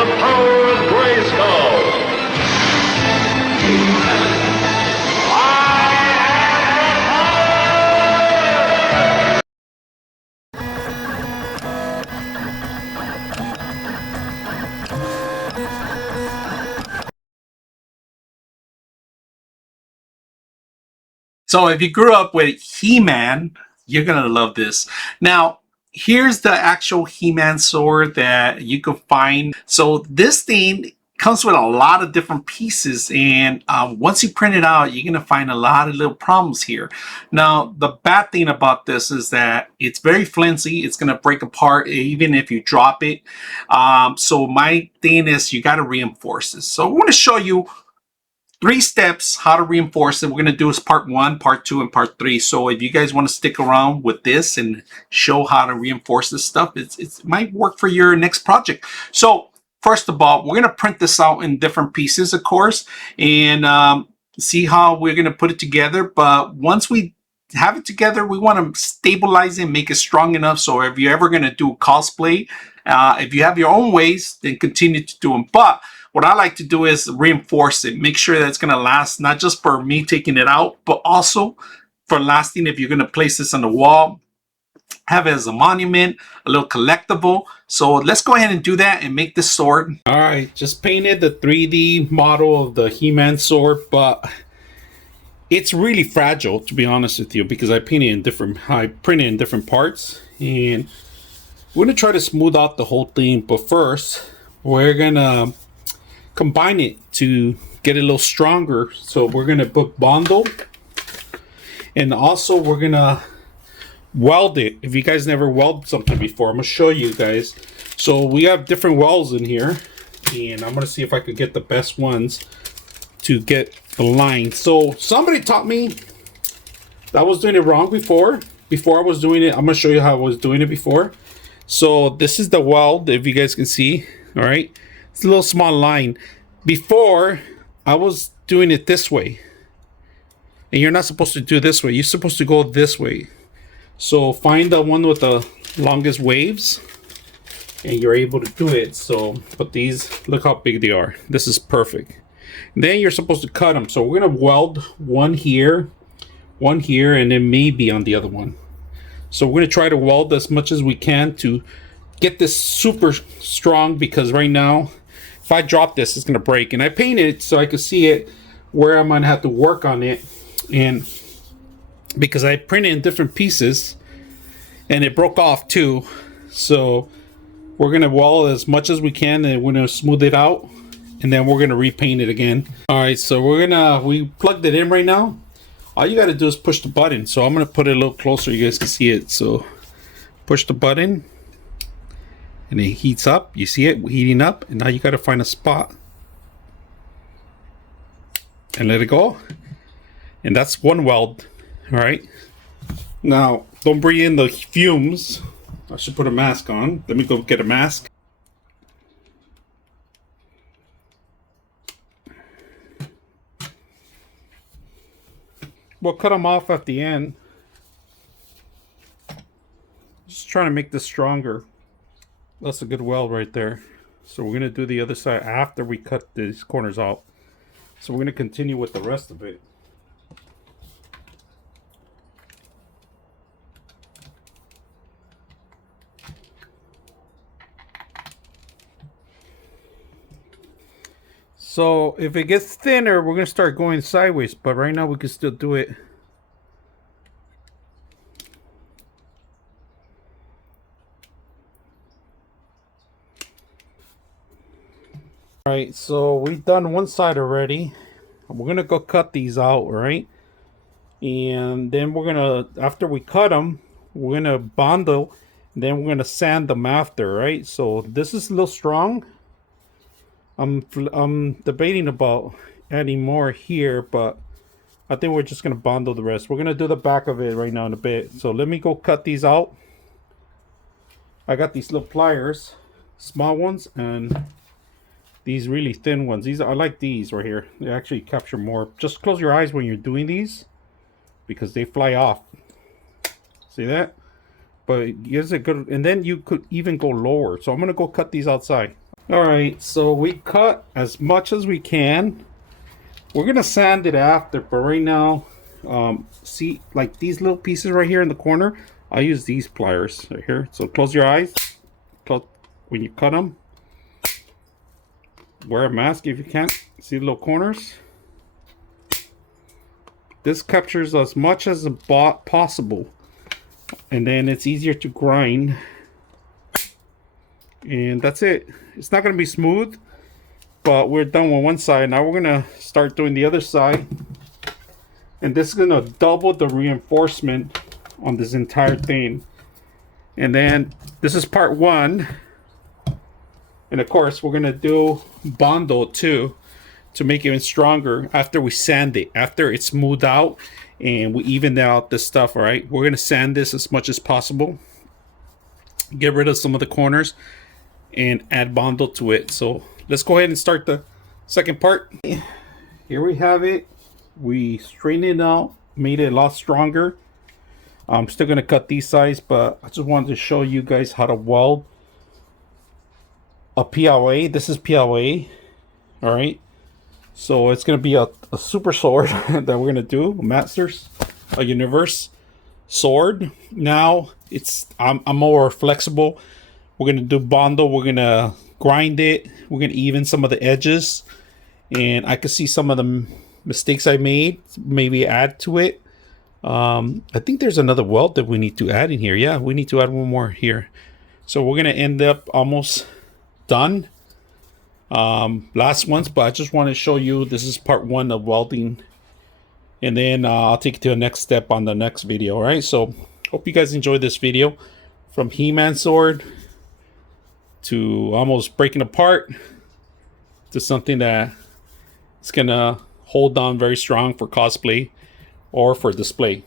the power of Grayskull. So if you grew up with He-Man, you're going to love this. Now, here's the actual He-Man sword that you can find. So this thing comes with a lot of different pieces, and once you print it out, you're going to find a lot of little problems here. Now, the bad thing about this is that it's very flimsy. It's going to break apart even if you drop it. So my thing is you got to reinforce this. So I want to show you 3 steps how to reinforce it. We're going to do is part 1, part 2, and part 3. So if you guys want to stick around with this and show how to reinforce this stuff, it might work for your next project. So first of all, we're going to print this out in different pieces, of course, and see how we're going to put it together. But once we have it together, we want to stabilize it and make it strong enough so if you're ever going to do cosplay, if you have your own ways, then continue to do them. But what I like to do is reinforce it, make sure that it's going to last, not just for me taking it out, but also for lasting if you're going to place this on the wall, have it as a monument, a little collectible. So let's go ahead and do that and make this sword. All right, just painted the 3D model of the He-Man sword, but it's really fragile, to be honest with you, because I printed in different parts, and we're going to try to smooth out the whole thing. But first, we're going to combine it to get it a little stronger. So we're going to put bundle, and also we're going to weld it. If you guys never welded something before, I'm going to show you guys. So we have different welds in here, and I'm going to see if I could get the best ones to get the line. So somebody taught me that I was doing it wrong before I was doing it. I'm going to show you how I was doing it before. So this is the weld, if you guys can see. All right, it's a little small line. Before, I was doing it this way, and you're not supposed to do it this way. You're supposed to go this way. So find the one with the longest waves, and you're able to do it. So, but these, look how big they are. This is perfect. Then you're supposed to cut them. So we're gonna weld one here, and then maybe on the other one. So we're gonna try to weld as much as we can to get this super strong, because right now, if I drop this, it's gonna break. And I painted it so I could see it where I'm gonna have to work on it, and because I printed in different pieces and it broke off too. So we're gonna weld as much as we can, and we're gonna smooth it out, and then we're gonna repaint it again. All right, so we plugged it in right now. All you gotta do is push the button. So I'm gonna put it a little closer, you guys can see it. So push the button, and it heats up. You see it heating up, and now you got to find a spot and let it go. And that's one weld. All right, now don't breathe in the fumes. I should put a mask on. Let me go get a mask. We'll cut them off at the end. Just trying to make this stronger. That's a good weld right there. So we're going to do the other side after we cut these corners out. So we're going to continue with the rest of it. So if it gets thinner, we're going to start going sideways. But right now we can still do it. Alright, so we've done one side already. We're gonna go cut these out, right? And then we're gonna, after we cut them, we're gonna bundle, then we're gonna sand them after, right? So this is a little strong. I'm debating about adding more here, but I think we're just gonna bundle the rest. We're gonna do the back of it right now in a bit. So let me go cut these out. I got these little pliers, small ones, and these really thin ones. I like these right here. They actually capture more. Just close your eyes when you're doing these, because they fly off. See that? But it gives it good. And then you could even go lower. So I'm gonna go cut these outside. All right, so we cut as much as we can. We're gonna sand it after, but right now, see, like these little pieces right here in the corner, I use these pliers right here. So close your eyes. When you cut them, wear a mask if you can't. See the little corners? This captures as much as possible, and then it's easier to grind. And that's it. It's not gonna be smooth, but we're done with one side. Now we're gonna start doing the other side, and this is gonna double the reinforcement on this entire thing. And then this is part one, and of course we're gonna do bondo too to make it even stronger after we sand it, after it's smoothed out and we even out this stuff. All right, we're gonna sand this as much as possible, get rid of some of the corners, and add bondo to it. So let's go ahead and start the second part. Here we have it. We straightened it out, made it a lot stronger. I'm still gonna cut these sides, but I just wanted to show you guys how to weld a PLA. This is PLA. All right, so it's gonna be a super sword that we're gonna do, Masters, a universe sword. Now I'm more flexible. We're gonna do bondo. We're gonna grind it. We're gonna even some of the edges, and I can see some of the mistakes I made. Maybe add to it. I think there's another weld that we need to add in here. Yeah, we need to add one more here. So we're gonna end up almost done. Last ones, but I just want to show you this is part one of welding, and then I'll take it to the next step on the next video. All right, so hope you guys enjoyed this video, from He-Man sword to almost breaking apart to something that is gonna hold on very strong for cosplay or for display.